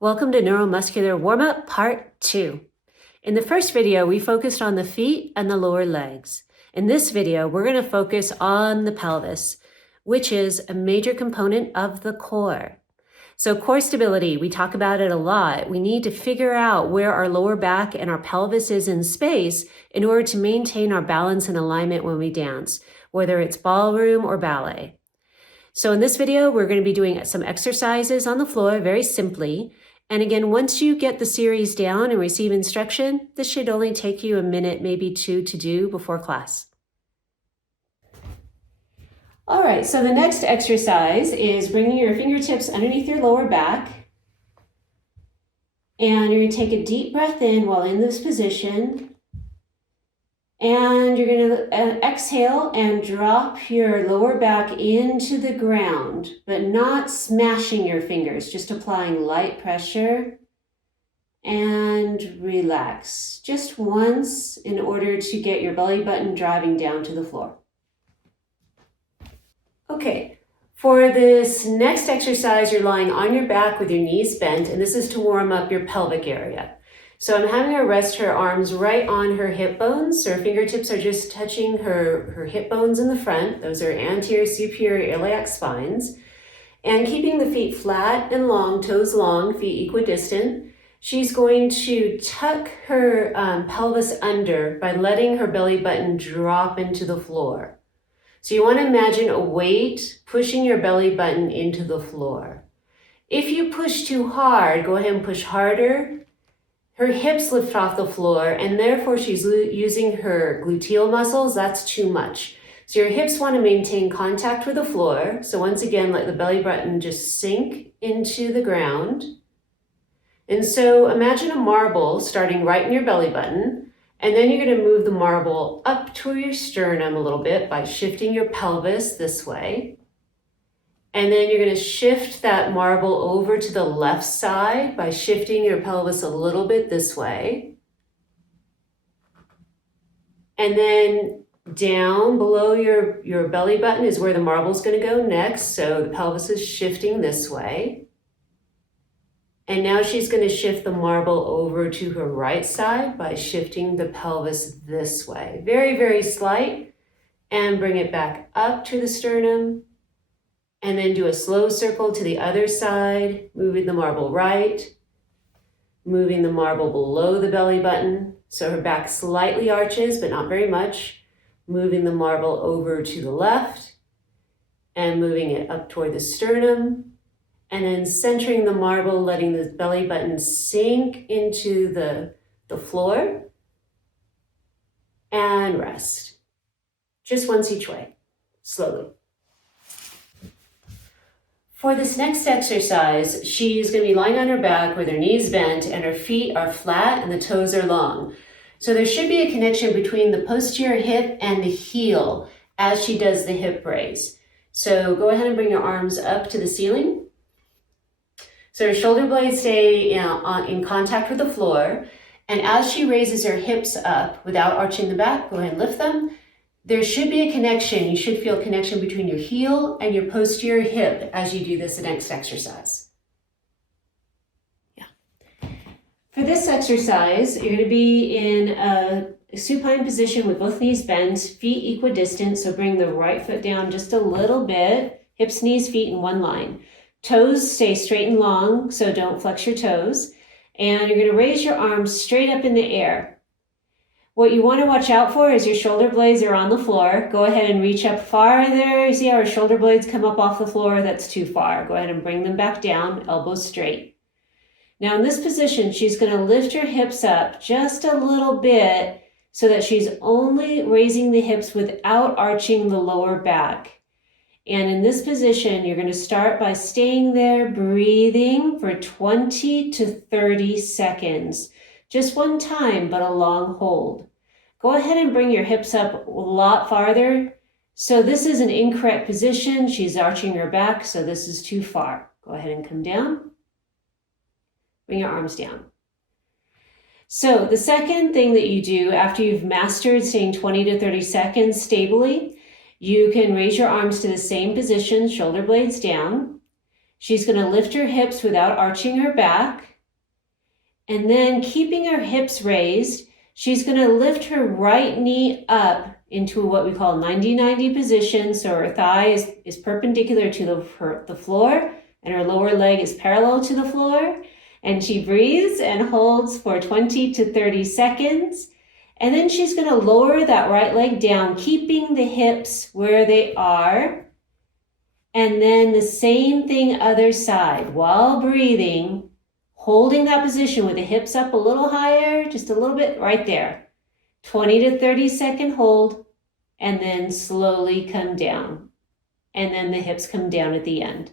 Welcome to Neuromuscular Warm-Up Part 2. In the first video, we focused on the feet and the lower legs. In this video, we're going to focus on the pelvis, which is a major component of the core. So core stability, we talk about it a lot. We need to figure out where our lower back and our pelvis is in space in order to maintain our balance and alignment when we dance, whether it's ballroom or ballet. So in this video, we're going to be doing some exercises on the floor very simply. And again, once you get the series down and receive instruction, this should only take you a minute, maybe two to do before class. All right, so the next exercise is bringing your fingertips underneath your lower back. And you're going to take a deep breath in while in this position. And you're going to exhale and drop your lower back into the ground, but not smashing your fingers, just applying light pressure and relax. Just once in order to get your belly button driving down to the floor. Okay, for this next exercise, you're lying on your back with your knees bent, and this is to warm up your pelvic area. So I'm having her rest her arms right on her hip bones. So her fingertips are just touching her hip bones in the front. Those are anterior, superior iliac spines. And keeping the feet flat and long, toes long, feet equidistant. She's going to tuck her pelvis under by letting her belly button drop into the floor. So you want to imagine a weight pushing your belly button into the floor. If you push too hard, go ahead and push harder. Her hips lift off the floor, and therefore she's using her gluteal muscles. That's too much. So your hips want to maintain contact with the floor. So once again, let the belly button just sink into the ground. And so imagine a marble starting right in your belly button, and then you're going to move the marble up to your sternum a little bit by shifting your pelvis this way. And then you're going to shift that marble over to the left side by shifting your pelvis a little bit this way. And then down below your belly button is where the marble is going to go next. So the pelvis is shifting this way. And now she's going to shift the marble over to her right side by shifting the pelvis this way. Very, very slight. And bring it back up to the sternum. And then do a slow circle to the other side, moving the marble right, moving the marble below the belly button. So her back slightly arches, but not very much. Moving the marble over to the left and moving it up toward the sternum. And then centering the marble, letting the belly button sink into the floor. And rest. Just once each way, slowly. For this next exercise, she's going to be lying on her back with her knees bent and her feet are flat and the toes are long. So there should be a connection between the posterior hip and the heel as she does the hip raise. So go ahead and bring your arms up to the ceiling. So her shoulder blades stay in contact with the floor. And as she raises her hips up without arching the back, go ahead and lift them. There should be a connection. You should feel a connection between your heel and your posterior hip as you do this next exercise. Yeah. For this exercise, you're going to be in a supine position with both knees bent, feet equidistant. So bring the right foot down just a little bit. Hips, knees, feet in one line. Toes stay straight and long, so don't flex your toes. And you're going to raise your arms straight up in the air. What you want to watch out for is your shoulder blades are on the floor. Go ahead and reach up farther. You see how our shoulder blades come up off the floor? That's too far. Go ahead and bring them back down, elbows straight. Now in this position, she's going to lift her hips up just a little bit so that she's only raising the hips without arching the lower back. And in this position, you're going to start by staying there, breathing for 20 to 30 seconds. Just one time, but a long hold. Go ahead and bring your hips up a lot farther. So this is an incorrect position. She's arching her back, so this is too far. Go ahead and come down. Bring your arms down. So the second thing that you do after you've mastered staying 20 to 30 seconds stably, you can raise your arms to the same position, shoulder blades down. She's going to lift her hips without arching her back. And then keeping her hips raised, she's going to lift her right knee up into what we call 90-90 position. So her thigh is perpendicular to the floor and her lower leg is parallel to the floor. And she breathes and holds for 20 to 30 seconds. And then she's going to lower that right leg down, keeping the hips where they are. And then the same thing other side. While breathing, holding that position with the hips up a little higher, just a little bit right there. 20 to 30 second hold, and then slowly come down. And then the hips come down at the end.